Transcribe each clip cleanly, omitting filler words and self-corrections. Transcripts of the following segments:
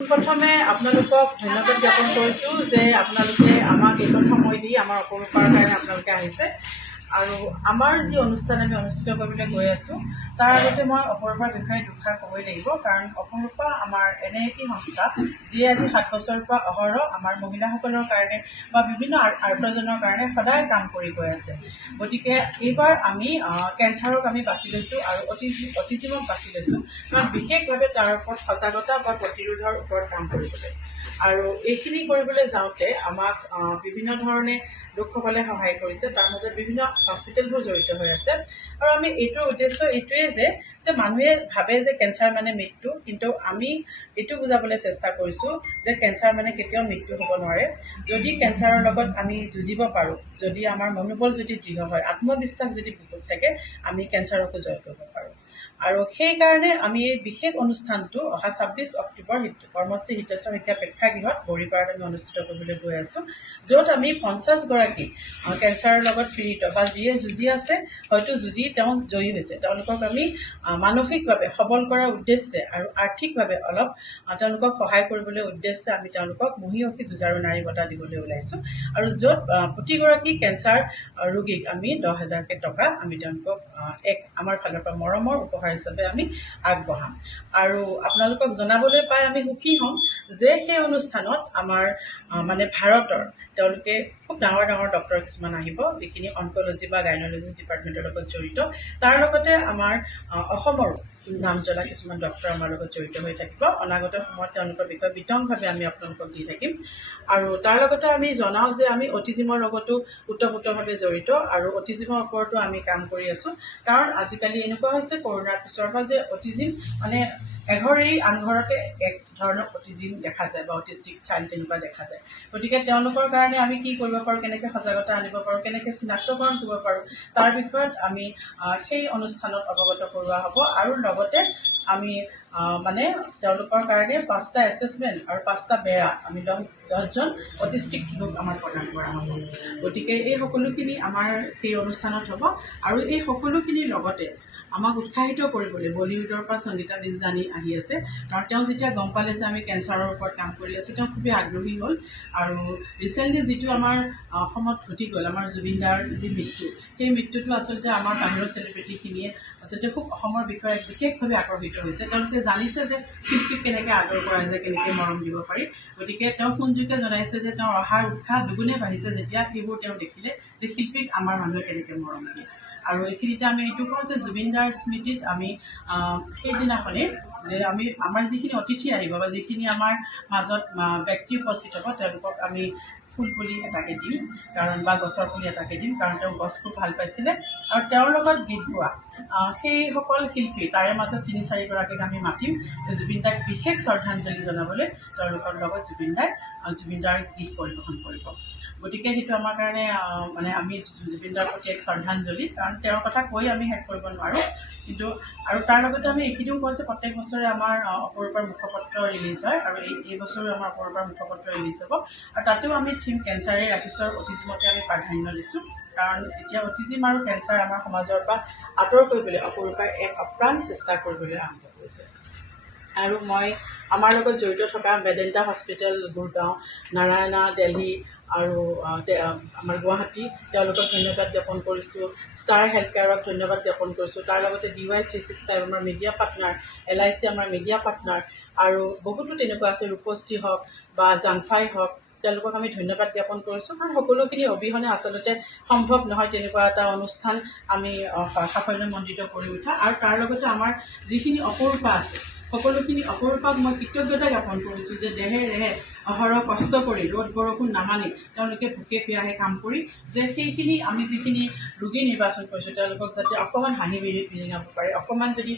প্ৰথমে আপোনালোকক ধন্যবাদ জ্ঞাপন কৰিছোঁ যে আপোনালোকে আমাক এইকণ সময় দি আমাৰ অপৰূপাৰ কাৰণে আপোনালোকে আহিছে আৰু আমাৰ যি অনুষ্ঠান আমি অনুষ্ঠিত কৰিবলৈ গৈ আছোঁ তাৰ আগতে মই অপৰূপাৰ বিষয়ে দুষাৰ ক'বই লাগিব কাৰণ অপৰূপা আমাৰ এনে এটি সংস্থা যিয়ে আজি 7 বছৰৰ পৰা অহৰহ আমাৰ মহিলাসকলৰ কাৰণে বা বিভিন্ন আৰ্তজনৰ কাৰণে সদায় কাম কৰি গৈ আছে। গতিকে এইবাৰ আমি কেঞ্চাৰক আমি বাছি লৈছোঁ আৰু অটিজিমক বাছি লৈছোঁ কাৰণ বিশেষভাৱে তাৰ ওপৰত সজাগতা বা প্ৰতিৰোধৰ ওপৰত কাম কৰিবলৈ আৰু এইখিনি কৰিবলৈ যাওঁতে আমাক বিভিন্ন ধৰণে লোকসকলে সহায় কৰিছে। তাৰ মাজত বিভিন্ন হস্পিটেলবোৰ জড়িত হৈ আছে আৰু আমি এইটোৰ উদ্দেশ্য এইটোৱে যে মানুহে ভাবে যে কেঞ্চাৰ মানে মৃত্যু, কিন্তু আমি এইটো বুজাবলৈ চেষ্টা কৰিছোঁ যে কেঞ্চাৰ মানে কেতিয়াও মৃত্যু হ'ব নোৱাৰে। যদি কেঞ্চাৰৰ লগত আমি যুঁজিব পাৰোঁ, যদি আমাৰ মনোবল যদি দৃঢ় হয়, আত্মবিশ্বাস যদি বহুত থাকে, আমি কেঞ্চাৰকো জয় কৰিব পাৰোঁ। আৰু সেইকাৰণে আমি এই বিশেষ অনুষ্ঠানটো অহা 26 অক্টোবৰ কৰ্মশ্ৰী হিতেশ্বৰ শিক্ষা প্ৰেক্ষাগৃহত বড়িপাৰাত আমি অনুষ্ঠিত কৰিবলৈ গৈ আছোঁ, য'ত আমি 50গৰাকী কেঞ্চাৰৰ লগত পীড়িত বা যিয়ে যুঁজি আছে, হয়তো যুঁজি তেওঁ জয়ী হৈছে, তেওঁলোকক আমি মানসিকভাৱে সবল কৰাৰ উদ্দেশ্যে আৰু আৰ্থিকভাৱে অলপ তেওঁলোকক সহায় কৰিবলৈ উদ্দেশ্যে আমি তেওঁলোকক মহীয়সী যুঁজাৰু নাৰী বঁটা দিবলৈ ওলাইছোঁ আৰু য'ত প্ৰতিগৰাকী কেঞ্চাৰ ৰোগীক আমি 10,000কৈ টকা আমি তেওঁলোকক আমাৰ ফালৰ পৰা মৰমৰ উপহাৰ হিচাপে আমি আগবঢ়াম। আৰু আপোনালোকক জনাবলৈ পাই আমি সুখী হ'ম যে সেই অনুষ্ঠানত আমাৰ মানে ভাৰতৰ তেওঁলোকে খুব ডাঙৰ ডাঙৰ ডক্টৰ কিছুমান আহিব, যিখিনি অনকলজি বা গাইনলজিষ্ট ডিপাৰ্টমেণ্টৰ লগত জড়িত। তাৰ লগতে আমাৰ অসমৰ নাম জ্বলা কিছুমান ডক্টৰ আমাৰ লগত জড়িত হৈ থাকিব। অনাগত সময়ত তেওঁলোকৰ বিষয়ে বিতংভাৱে আমি আপোনালোকক দি থাকিম। আৰু তাৰ লগতে আমি জনাওঁ যে আমি অটিজিমৰ লগতো ওতঃপ্ৰোতভাৱে জড়িত আৰু অটিজিমৰ ওপৰতো আমি কাম কৰি আছোঁ। কাৰণ আজিকালি এনেকুৱা হৈছে কৰোণাৰ পিছৰ পৰা যে অটিজিম মানে এঘৰ এৰি আন ঘৰতে এক ধৰণৰ অটিজিম দেখা যায় বা অটিষ্টিক চাইল্ড তেনেকুৱা দেখা যায়। গতিকে তেওঁলোকৰ কাৰণে আমি কি কৰিব পাৰোঁ, কেনেকৈ সজাগতা আনিব পাৰোঁ, কেনেকৈ চিনাক্তকৰণ কৰিব পাৰোঁ, তাৰ বিষয়ত আমি সেই অনুষ্ঠানত অৱগত কৰোৱা হ'ব। আৰু লগতে আমি মানে তেওঁলোকৰ কাৰণে 5টা এছেছমেণ্ট আৰু 5টা বেৰা আমি 10জন অটিষ্টিক লোক আমাৰ প্ৰদান কৰা হ'ব। গতিকে এই সকলোখিনি আমাৰ সেই অনুষ্ঠানত হ'ব আৰু এই সকলোখিনিৰ লগতে আমাক উৎসাহিত কৰিবলৈ বলিউডৰ পৰা সংগীতা বিজদানী আহি আছে। কাৰণ তেওঁ যেতিয়া গম পালে যে আমি কেঞ্চাৰৰ ওপৰত কাম কৰি আছোঁ, তেওঁ খুবেই আগ্ৰহী হ'ল। আৰু ৰিচেণ্টলি যিটো আমাৰ অসমত ঘটি গ'ল, আমাৰ জুবিনদাৰ যি মৃত্যু, সেই মৃত্যুটো আচলতে আমাৰ বাহিৰৰ চেলিব্ৰিটিখিনিয়ে আচলতে খুব অসমৰ বিষয়ে বিশেষভাৱে আকৰ্ষিত হৈছে। তেওঁলোকে জানিছে যে শিল্পীক কেনেকৈ আদৰ কৰা যায়, কেনেকৈ মৰম দিব পাৰি। গতিকে তেওঁ ফোনযোগে জনাইছে যে তেওঁৰ অহাৰ উৎসাহ দুগুণে বাঢ়িছে যেতিয়া এইবোৰ তেওঁ দেখিলে যে শিল্পীক আমাৰ মানুহে কেনেকৈ মৰম দিয়ে। আৰু এইখিনিতে আমি এইটো কওঁ যে জুবিনদাৰ স্মৃতিত আমি সেইদিনাখনেই যে আমি আমাৰ যিখিনি অতিথি আহিব বা যিখিনি আমাৰ মাজত ব্যক্তি উপস্থিত হ'ব, তেওঁলোকক আমি ফুল পুলি এটাকে দিম কাৰণ বা গছৰ পুলি এটাকে দিম, কাৰণ তেওঁ গছ খুব ভাল পাইছিলে। আৰু তেওঁৰ লগত গীত গোৱা সেইসকল শিল্পী, তাৰে মাজত 3-4গৰাকীক আমি মাতিম জুবিনদাক বিশেষ শ্ৰদ্ধাঞ্জলি জনাবলৈ। তেওঁলোকৰ লগত জুবিনদাৰ গীত পৰিৱেশন কৰিব। গতিকে সেইটো আমাৰ কাৰণে মানে আমি জুবিনদাৰ প্ৰতি এক শ্ৰদ্ধাঞ্জলি, কাৰণ তেওঁৰ কথা কৈ আমি শেষ কৰিব নোৱাৰোঁ। কিন্তু আৰু তাৰ লগতে আমি এইখিনিও কওঁ যে প্ৰত্যেক বছৰে আমাৰ অপৰূপাৰ মুখপত্ৰ ৰিলিজ হয় আৰু এই বছৰো আমাৰ অপৰূপাৰ মুখপত্ৰ ৰিলিজ হ'ব। আৰু তাতেও আমি থিম কেঞ্চাৰে ৰাখিছোঁ আৰু অটিজিমতে আমি প্ৰাধান্য দিছোঁ। কাৰণ এতিয়া অটিজিম আৰু কেঞ্চাৰ আমাৰ সমাজৰ পৰা আঁতৰ কৰিবলৈ অপৰূপাই এক আপ্ৰাণ চেষ্টা কৰিবলৈ আৰম্ভ কৰিছে। আৰু মই আমাৰ লগত জড়িত থকা মেডেণ্টা হস্পিটেল গুৰগাঁও, নাৰায়ণা দিল্লী আৰু আমাৰ গুৱাহাটী, তেওঁলোকক ধন্যবাদ জ্ঞাপন কৰিছোঁ। ষ্টাৰ হেল্থ কেয়াৰক ধন্যবাদ জ্ঞাপন কৰিছোঁ। তাৰ লগতে DY365 আমাৰ মিডিয়া পাৰ্টনাৰ, LIC আমাৰ মিডিয়া পাৰ্টনাৰ আৰু বহুতো তেনেকুৱা আছে, ৰূপশ্ৰী হওক বা জাংফাই হওক, তেওঁলোকক আমি ধন্যবাদ জ্ঞাপন কৰিছোঁ। কাৰণ সকলোখিনি অবিহনে আচলতে সম্ভৱ নহয় তেনেকুৱা এটা অনুষ্ঠান আমি সাফল্যমণ্ডিত কৰি উঠা। আৰু তাৰ লগতে আমাৰ যিখিনি অপৰূপা আছে, সকলোখিনি অপৰূপাক মই কৃতজ্ঞতা জ্ঞাপন কৰিছোঁ যে দেহেৰে অহৰহ কষ্ট কৰি ৰ'দ বৰষুণ নামানি তেওঁলোকে ভোকে পিয়াহে কাম কৰি যে সেইখিনি আমি যিখিনি ৰোগী নিৰ্বাচন কৰিছোঁ, তেওঁলোকক যাতে অকণমান হাঁহি বিৰিঙাব পাৰে, অকণমান যদি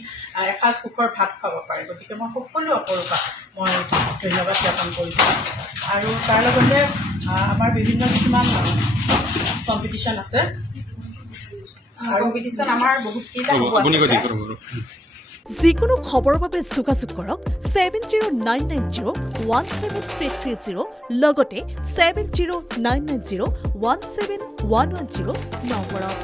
এসাঁজ সুখৰ ভাত খাব পাৰে। গতিকে মই সকলো অপৰূপাক মই ধন্যবাদ জ্ঞাপন কৰিছোঁ। আৰু তাৰ লগতে আমাৰ বিভিন্ন কিছুমান কম্পিটিশ্যন আছে আৰু কম্পিটিশ্যন আমাৰ বহুতকেইটা হ'ব আছে। যিকোনো খবৰৰ বাবে যোগাযোগ কৰক 7099017330 লগতে 7099017110 নম্বৰত।